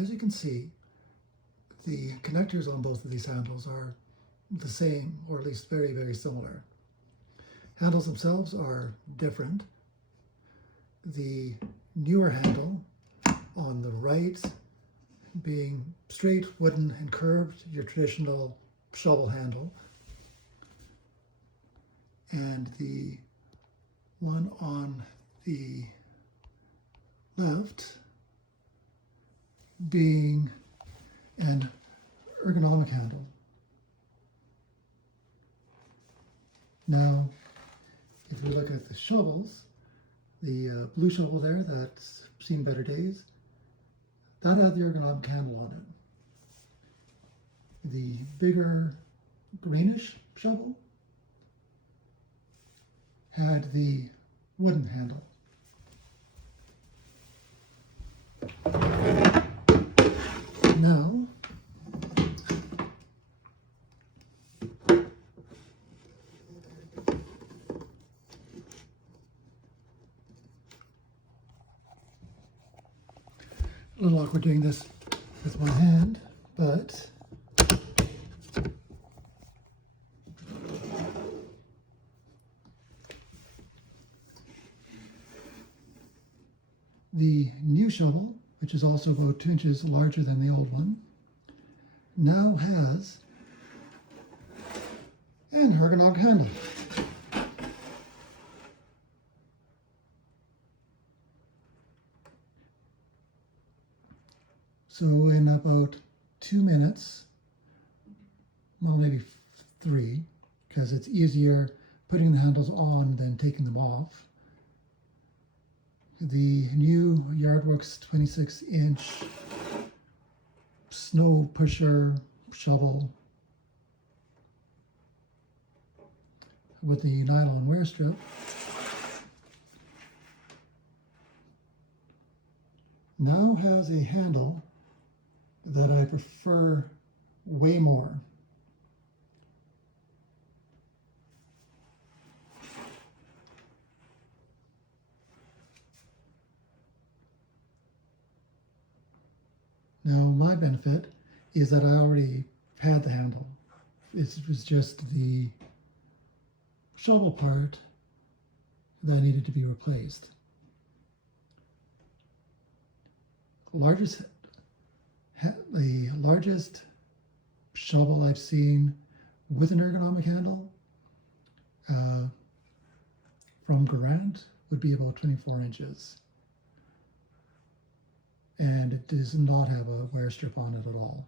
as you can see, the connectors on both of these handles are the same, or at least very, very similar. Handles themselves are different. The newer handle on the right being straight, wooden, and curved, your traditional shovel handle. And the one on the left being an ergonomic handle. Now, if we look at the shovels, the blue shovel there that's seen better days, that had the ergonomic handle on it. The bigger greenish shovel had the wooden handle. Now, a little awkward doing this with my hand, but the new shovel, which is also about 2 inches larger than the old one, now has an ergonomic handle. So in about 2 minutes, well, maybe 3, because it's easier putting the handles on than taking them off, the new YardWorks 26-inch snow pusher shovel with the nylon wear strip now has a handle that I prefer way more. Now, my benefit is that I already had the handle. It was just the shovel part that needed to be replaced. The largest shovel I've seen with an ergonomic handle from Garant would be about 24 inches. And it does not have a wear strip on it at all.